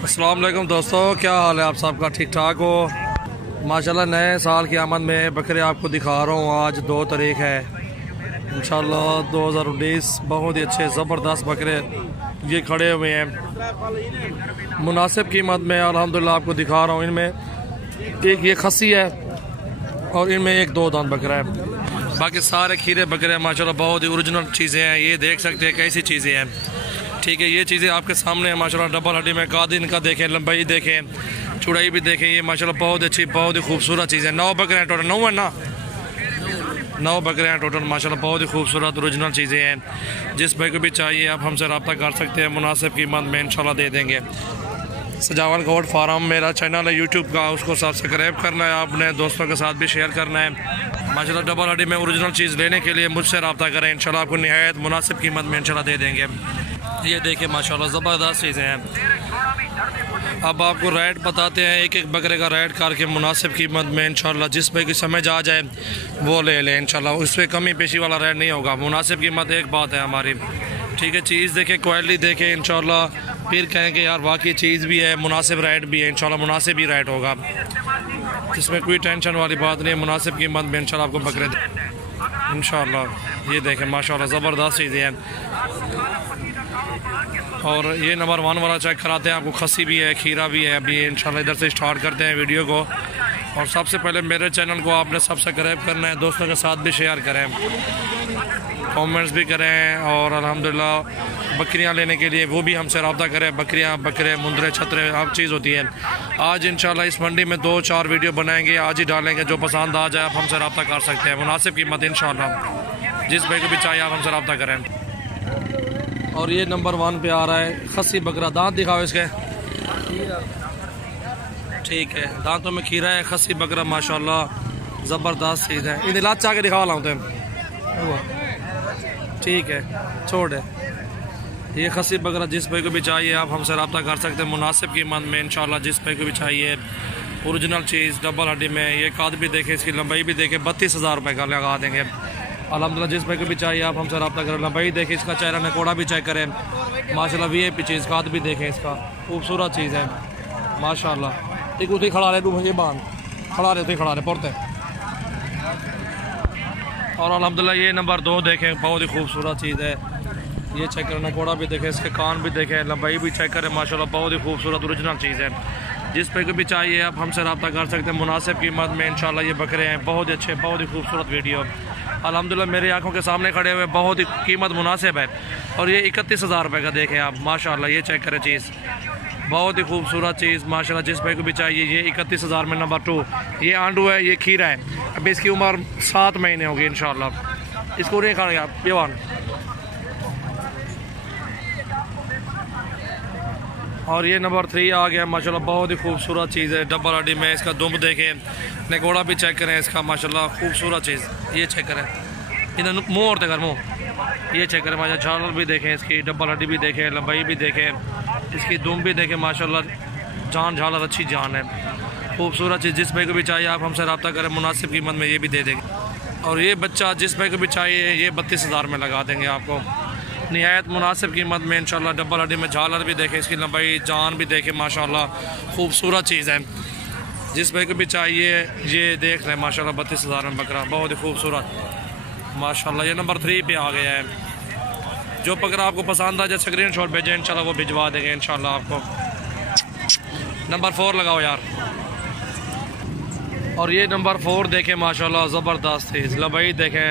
अस्सलाम वालेकुम दोस्तों, क्या हाल है आप सबका? ठीक ठाक हो? माशाल्लाह नए साल की आमद में बकरे आपको दिखा रहा हूँ। आज 2 तारीख है इंशाल्लाह 2019। बहुत ही अच्छे ज़बरदस्त बकरे ये खड़े हुए हैं मुनासिब कीमत में। अल्हम्दुलिल्लाह आपको दिखा रहा हूँ। इनमें एक ये खस्सी है और इनमें एक 2 दांत बकरा है। बाकी सारे खीरे बकरे हैं माशाल्लाह, बहुत ही ओरिजिनल चीज़ें हैं। ये देख सकते हैं कैसी चीज़ें हैं। ठीक है, ये चीज़ें आपके सामने है माशाल्लाह। डबल हड्डी में काद इनका देखें, लंबाई देखें, चौड़ाई भी देखें। ये माशाल्लाह बहुत अच्छी, बहुत ही खूबसूरत चीज़ है। 9 बकरे हैं टोटल, 9 है ना, 9 बकरे हैं टोटल माशाल्लाह। बहुत ही खूबसूरत ओरिजिनल चीज़ें हैं। जिस भाई को भी चाहिए आप हमसे रब्ता कर सकते हैं, मुनासिब कीमत में इंशाल्लाह दे देंगे। सजावल गोट फार्म मेरा चैनल है यूट्यूब का, उसको सब्सक्राइब करना है आपने, दोस्तों के साथ भी शेयर करना है माशाल्लाह। डबल हड्डी में ओरिजिनल चीज़ लेने के लिए मुझसे रब्ता करें, इंशाल्लाह आपको निहायत मुनासिब कीमत में इंशाल्लाह दे देंगे। ये देखिए माशाल्लाह ज़बरदस्त चीज़ें हैं। अब आपको रेट बताते हैं, एक एक बकरे का रेट करके मुनासिब कीमत में इंशाल्लाह जिस पे की समझ आ जाए वो ले लें इंशाल्लाह। उस पर कमी पेशी वाला रेट नहीं होगा। मुनासिब कीमत एक बात है हमारी। ठीक है, चीज़ देखें, क्वालिटी देखें इंशाल्लाह, फिर कहें कि यार वाकई चीज़ भी है, मुनासिब रेट भी है। इंशाल्लाह मुनासिब ही रेट होगा, इसमें कोई टेंशन वाली बात नहीं है। मुनासिब कीमत में इंशाल्लाह आपको बकरे इंशाल्लाह। ये देखें माशाल्लाह ज़बरदस्त चीज़ें हैं। और ये नंबर 1 वाला चेक कराते हैं आपको। खस्सी भी है, खीरा भी है। अभी इंशाल्लाह इधर से स्टार्ट करते हैं वीडियो को। और सबसे पहले मेरे चैनल को आपने सब्सक्राइब करना है, दोस्तों के साथ भी शेयर करें, कमेंट्स भी करें। और अल्हम्दुलिल्लाह बकरियां लेने के लिए वो भी हमसे रब्ता करें। बकरियां, बकरे, मुंदरे, छतरे हर चीज़ होती है। आज इंशाल्लाह इस मंडी में 2-4 वीडियो बनाएंगे, आज ही डालेंगे। जो पसंद आ जाए आप हमसे रब्ता कर सकते हैं। मुनासिब कीमत इंशाल्लाह। जिस भाई को भी चाहिए आप हमसे रब्ता करें। और ये नंबर 1 पे आ रहा है खस्सी बकरा। दांत दिखाओ इसके। ठीक है, दांतों में खीरा है। खस्सी बकरा माशाल्लाह ज़बरदस्त चीज़ है। इन्हें लाच चाह के दिखा लाऊं तुम। ठीक है, छोड़ है। ये खस्सी बकरा जिस भाई को भी चाहिए आप हमसे रब्ता कर सकते हैं मुनासिब कीमत में इंशाल्लाह। जिस भाई को भी चाहिए ओरिजिनल चीज़ डबल हड्डी में। ये काद भी देखे, इसकी लंबाई भी देखे, 32,000 रुपये का लगा देंगे अल्हम्दुलिल्लाह। जिस भाई को भी चाहिए आप हमसे रब्ता करें। लंबाई देखें, इसका चेहरा नकोड़ा भी चेक करें माशाल्लाह। VIP चीज़, काद भी देखें, इसका खूबसूरत चीज़ है माशाल्लाह। एक उसे खड़ा रहे तू, ये बांध खड़ा रहे, उसे खड़ा रहे पड़ते। और अल्हम्दुलिल्लाह ये नंबर 2 देखें, बहुत ही खूबसूरत चीज़ है। ये चेक करें, नकोड़ा भी देखें, इसके कान भी देखें, लंबाई भी चेक करें माशाल्लाह। बहुत ही खूबसूरत ओरिजिनल चीज़ है। जिस पे को भी चाहिए आप हमसे रब्ता कर सकते हैं मुनासिब कीमत में इंशाल्लाह। ये बकरे हैं बहुत ही अच्छे, बहुत ही खूबसूरत वीडियो अल्हम्दुलिल्लाह मेरी आंखों के सामने खड़े हुए, बहुत ही कीमत मुनासिब है। और ये 31,000 रुपये का देखें आप माशाल्लाह। ये चेक करें चीज़, बहुत ही खूबसूरत चीज़ माशाल्लाह। जिस भाई को भी चाहिए ये 31,000 में नंबर 2। ये आंडू है, ये खीरा है। अभी इसकी उम्र 7 महीने होगी इंशाल्लाह। इसको नहीं खाएंगे आप बेवान। और ये नंबर 3 आ गया माशाल्लाह, बहुत ही खूबसूरत चीज़ है डबल हड्डी में। इसका दुम्ब देखें, नकोड़ा भी चेक करें इसका माशाल्लाह, खूबसूरत चीज़। ये चेक करें, इन्हें मुँह और देकर मुँह। ये चेक करें माशाल्लाह, झालर भी देखें, इसकी डबल हड्डी भी देखें, लंबाई भी देखें, इसकी दुम्ब भी देखें माशाल्लाह। जान झालर अच्छी जान है, खूबसूरत चीज़। जिस भाई को भी चाहिए आप हमसे रब्ता करें, मुनासिब कीमत में ये भी दे देंगे। और ये बच्चा जिस भाई को भी चाहिए ये 32,000 में लगा देंगे आपको, निहायत मुनासिब कीमत में इंशाल्लाह। डबल हड्डी में झालर भी देखें, इसकी लंबाई, जान भी देखें माशाल्लाह, खूबसूरत चीज़ है। जिस भाई को भी चाहिए ये देख रहे हैं माशाल्लाह। 32,000 में बकरा, बहुत ही खूबसूरत माशाल्लाह। ये नंबर 3 पे आ गया है। जो बकरा आपको पसंद आ जाए स्क्रीनशॉट भेजें इंशाल्लाह, वो भिजवा देंगे इंशाल्लाह आपको। नंबर 4 लगाओ यार। और ये नंबर 4 देखें माशाल्लाह, ज़बरदस्त चीज़। लंबाई देखें,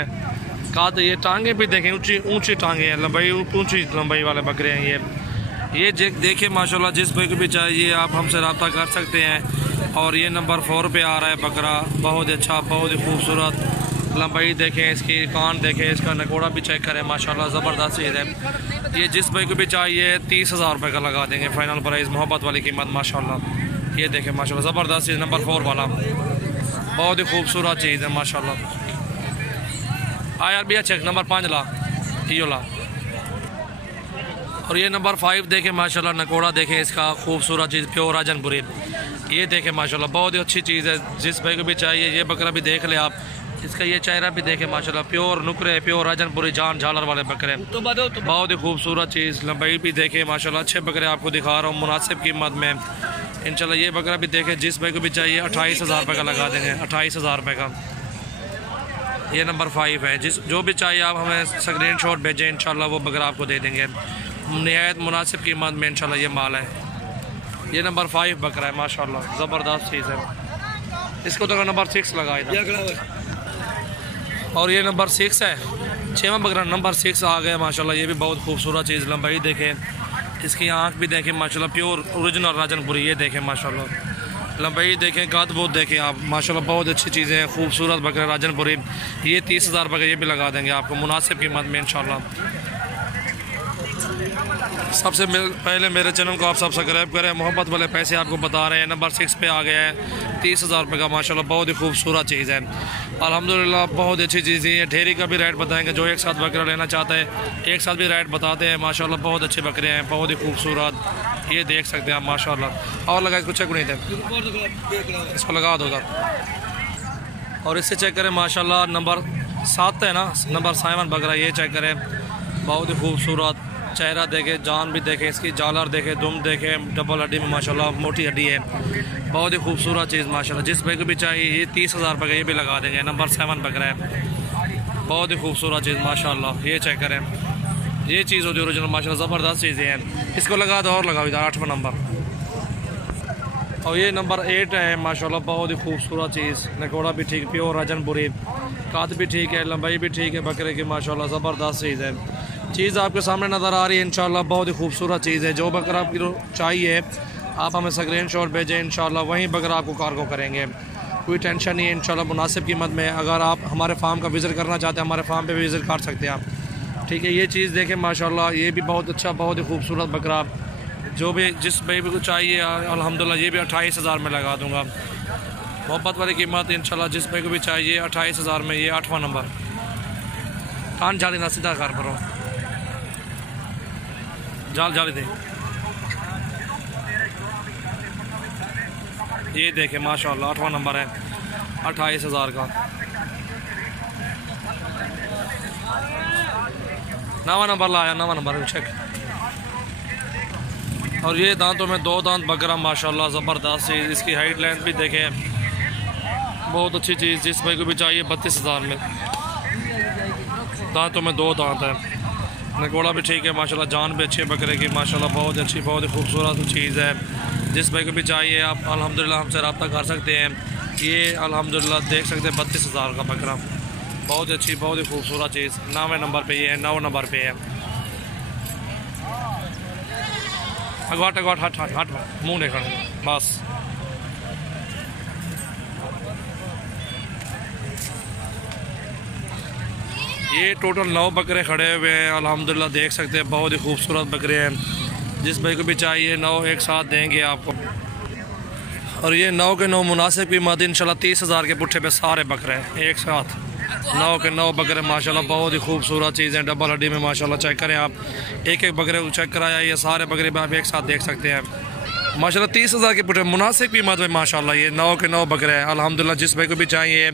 काद, ये टांगे भी देखें, ऊंची टांगे हैं, लंबाई ऊंची लंबाई वाले बकरे हैं ये देखें माशाल्लाह। जिस भाई को भी चाहिए आप हमसे रब्ता कर सकते हैं। और ये नंबर 4 पे आ रहा है बकरा, बहुत अच्छा, बहुत ही खूबसूरत। लंबाई देखें, इसकी कान देखें, इसका नकोड़ा भी चेक करें माशाल्लाह, ज़बरदस्त चीज़ है। ये जिस भाई को भी चाहिए 30,000 रुपये का लगा देंगे फाइनल प्राइस, मोहब्बत वाली कीमत माशाल्लाह। ये देखें माशाल्लाह, ज़बरदस्त चीज़ नंबर 4 वाला, बहुत ही खूबसूरत चीज़ है माशाल्लाह। यार भी अच्छा, नंबर 5 ला, यो ला। और ये नंबर 5 देखें माशाल्लाह, नकोड़ा देखें, इसका खूबसूरत चीज़, प्योर राजनपुरी। ये देखें माशाल्लाह, बहुत ही अच्छी चीज़ है। जिस भाई को भी चाहिए ये बकरा भी देख ले आप, इसका ये चेहरा भी देखे माशाल्लाह, प्योर नुकरे, प्योर राजनपुरी जान झालर वाले बकरे, बहुत ही खूबसूरत चीज़। लंबाई भी देखे माशाल्लाह, अच्छे बकरे आपको दिखा रहा हूँ मुनासिब कीमत में इंशाल्लाह। ये बकरा भी देखे, जिस भाई को भी चाहिए 28,000 रुपये का लगा देंगे, 28,000 रुपये का। ये नंबर 5 है, जो भी चाहिए आप हमें स्क्रीन शॉट भेजें, इंशाल्लाह वो बकरा आपको दे देंगे निहायत मुनासिब कीमत में इंशाल्लाह। ये माल है, ये नंबर 5 बकरा है माशाल्लाह, ज़बरदस्त चीज़ है। इसको तो नंबर 6 लगाया था, और ये नंबर 6 है, 6वां बकरा नंबर 6 आ गया माशाल्लाह। ये भी बहुत खूबसूरत चीज़, लंबाई देखें, इसकी आँख भी देखें माशाल्लाह, प्योर ओरिजिनल राजनपुरी। ये देखें माशाल्लाह, लंबाई देखें, कद बहुत देखें आप माशाल्लाह, बहुत अच्छी चीज़ें हैं, खूबसूरत बकरा राजनपुरी। ये 30,000 रुपये का ये भी लगा देंगे आपको मुनासिब कीमत में इंशाल्लाह। सबसे पहले मेरे चैनल को आप सब्सक्राइब करें, मोहब्बत वाले पैसे आपको बता रहे हैं। नंबर 6 पे आ गया है, 30,000 रुपये का माशाल्लाह, बहुत ही खूबसूरत चीज़ है अल्हम्दुलिल्लाह, बहुत अच्छी चीज़ है। ढेरी का भी रेट बताएंगे, जो एक साथ बकरा लेना चाहता है एक साथ भी रेट बताते हैं माशाल्लाह, बहुत अच्छे बकरे हैं, बहुत ही खूबसूरत। ये देख सकते हैं आप माशाल्लाह। और लगा कुछ नहीं थे, इसको लगा दो उधर। और इससे चेक करें माशाल्लाह, नंबर 7 है ना, नंबर 7 बकरा, ये चेक करें, बहुत ही खूबसूरत चेहरा देखे, जान भी देखें, इसकी जालर देखें, दुम देखें, डबल हड्डी में माशाल्लाह, मोटी हड्डी है, बहुत ही खूबसूरत चीज़ माशाल्लाह। जिस भाई को भी चाहिए ये 30,000 रुपये का ये भी लगा देंगे। नंबर 7 बकरा है, बहुत ही खूबसूरत चीज़ माशाल्लाह। ये चेक करें, ये चीज़ होती है ओरिजिनल माशाल्लाह, ज़बरदस्त चीज़ें हैं। इसको लगा दो और लगाओ इधर, 8वां नंबर। और ये नंबर 8 है माशाल्लाह, बहुत ही खूबसूरत चीज़, नकोड़ा भी ठीक, प्योर राजनपुरी, काद भी ठीक है, लंबाई भी ठीक है बकरे की माशाल्लाह, ज़बरदस्त चीज़ है। चीज़ आपके सामने नज़र आ रही है इंशाल्लाह, बहुत ही खूबसूरत चीज़ है। जो बकरा आपको चाहिए आप हमें स्क्रीन शॉट भेजें, इंशाल्लाह वहीं बकरा आपको कार्गो करेंगे, कोई टेंशन नहीं है इंशाल्लाह, मुनासिब कीमत में। अगर आप हमारे फार्म का विज़िट करना चाहते हैं, हमारे फार्म पे भी विज़िट कर सकते हैं आप, ठीक है। ये चीज़ देखें माशाल्लाह, ये भी बहुत अच्छा, बहुत ही खूबसूरत बकरा, जो भी जिस भाई को चाहिए अल्हम्दुलिल्लाह ये भी 28,000 में लगा दूँगा, मोहब्बत वाली कीमत इंशाल्लाह। जिस भाई को भी चाहिए 28,000 में। ये 8वां नंबर, कान जाली ना सीधा कर पर जाल जाली दे। ये देखें माशाल्लाह, 8वां नंबर है, 28,000 का। 9वां नंबर लाया, 9वां नंबर चेक। और ये दांतों में 2 दांत बकरा माशाल्लाह, ज़बरदस्त चीज़, इसकी हाइट लेंथ भी देखें, बहुत अच्छी चीज़। जिस भाई को भी चाहिए 32,000 में। दांतों में 2 दांत है, नकोड़ा भी ठीक है माशाल्लाह, जान भी अच्छी है बकरे की माशाल्लाह, बहुत अच्छी, बहुत ही खूबसूरत चीज़ है। जिस भाई को भी चाहिए आप अल्हम्दुलिल्लाह हमसे रब्ता कर सकते हैं। ये अल्हम्दुलिल्लाह देख सकते हैं 32,000 का बकरा, बहुत अच्छी, बहुत ही खूबसूरत चीज़। 9वें नंबर पे ये है, 9 नंबर पे है। अगवाट अगवाट हट हट हट, मुँह नहीं खड़े बस। ये टोटल 9 बकरे खड़े हुए हैं अल्हम्दुलिल्लाह, देख सकते हैं, बहुत ही खूबसूरत बकरे हैं। जिस भाई को भी चाहिए 9 एक साथ देंगे आपको। और ये 9 के 9 मुनासिब कीमत इंशाल्लाह, 30,000 के पुट्ठे पे सारे बकरे हैं एक साथ, 9 के 9 बकरे माशाल्लाह, बहुत ही खूबसूरत चीज़ें, डबल हड्डी में माशाल्लाह। चेक करें आप, एक एक बकरे को चेक कराया, ये सारे बकरे आप एक साथ देख सकते हैं माशाल्लाह। 30,000 के पुट्ठे मुनासिब कीमत में माशाल्लाह, ये 9 के 9 बकरे हैं अल्हम्दुलिल्लाह। जिस भाई को भी चाहिए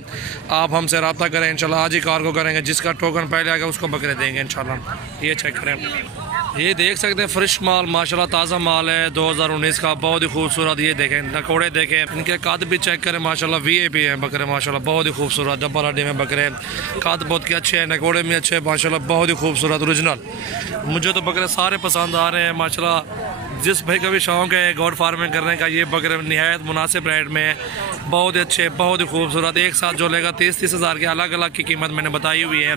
आप हमसे रब्ता करें, इंशाल्लाह आज ही कार्गो करेंगे, जिसका टोकन पहले आएगा उसको बकरे देंगे इंशाल्लाह। ये चेक करें, ये देख सकते हैं फ्रेश माल माशाल्लाह, ताज़ा माल है 2019 का, बहुत ही खूबसूरत। ये देखें नकोड़े देखें, इनके कद भी चेक करें माशाल्लाह, VIP हैं बकरे माशाल्लाह, बहुत ही खूबसूरत, डबल हड्डी में बकरे, कद बहुत के अच्छे हैं, नकोड़े में अच्छे हैं माशाल्लाह, बहुत ही खूबसूरत ओरिजिनल। मुझे तो बकरे सारे पसंद आ रहे हैं माशाल्लाह। जिस भाई का भी शौक़ है गोड फार्मिंग करने का, ये बकरे निहायत मुनासिब रेट में, बहुत ही अच्छे, बहुत ही खूबसूरत। एक साथ जो लेगा 30,000 की अलग अलग की कीमत मैंने बताई हुई है।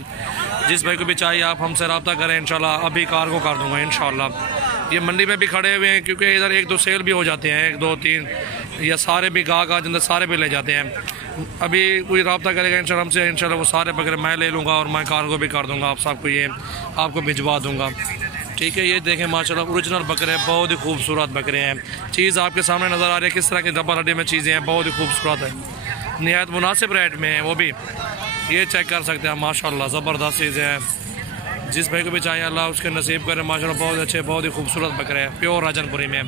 जिस भाई को भी चाहिए आप हमसे रब्ता करें, इंशाल्लाह अभी कार्गो कर दूंगा इंशाल्लाह। ये मंडी में भी खड़े हुए हैं, क्योंकि इधर 1-2 सेल भी हो जाते हैं, 1, 2, 3 या सारे भी गाहक आ जाते, सारे भी ले जाते हैं। अभी कोई रब्ता करेगा इंशाल्लाह हमसे, इंशाल्लाह वो सारे बकरे मैं ले लूँगा और मैं कार्गो भी कर दूँगा, आप सबको ये आपको भिजवा दूँगा, ठीक है। ये देखें माशाल्लाह, ओरिजिनल बकरे, बहुत ही खूबसूरत बकरे हैं। चीज़ आपके सामने नज़र आ रही है किस तरह की डबल हड्डी में चीज़ें हैं, बहुत ही खूबसूरत है, निहायत मुनासिब रेट में है वो भी। ये चेक कर सकते हैं माशाल्लाह, ज़बरदस्त चीज़ें हैं। जिस भाई को भी चाहिए अल्लाह उसके नसीब करे माशाल्लाह, बहुत अच्छे, बहुत ही खूबसूरत बकरे हैं, प्योर राजनपुरी में।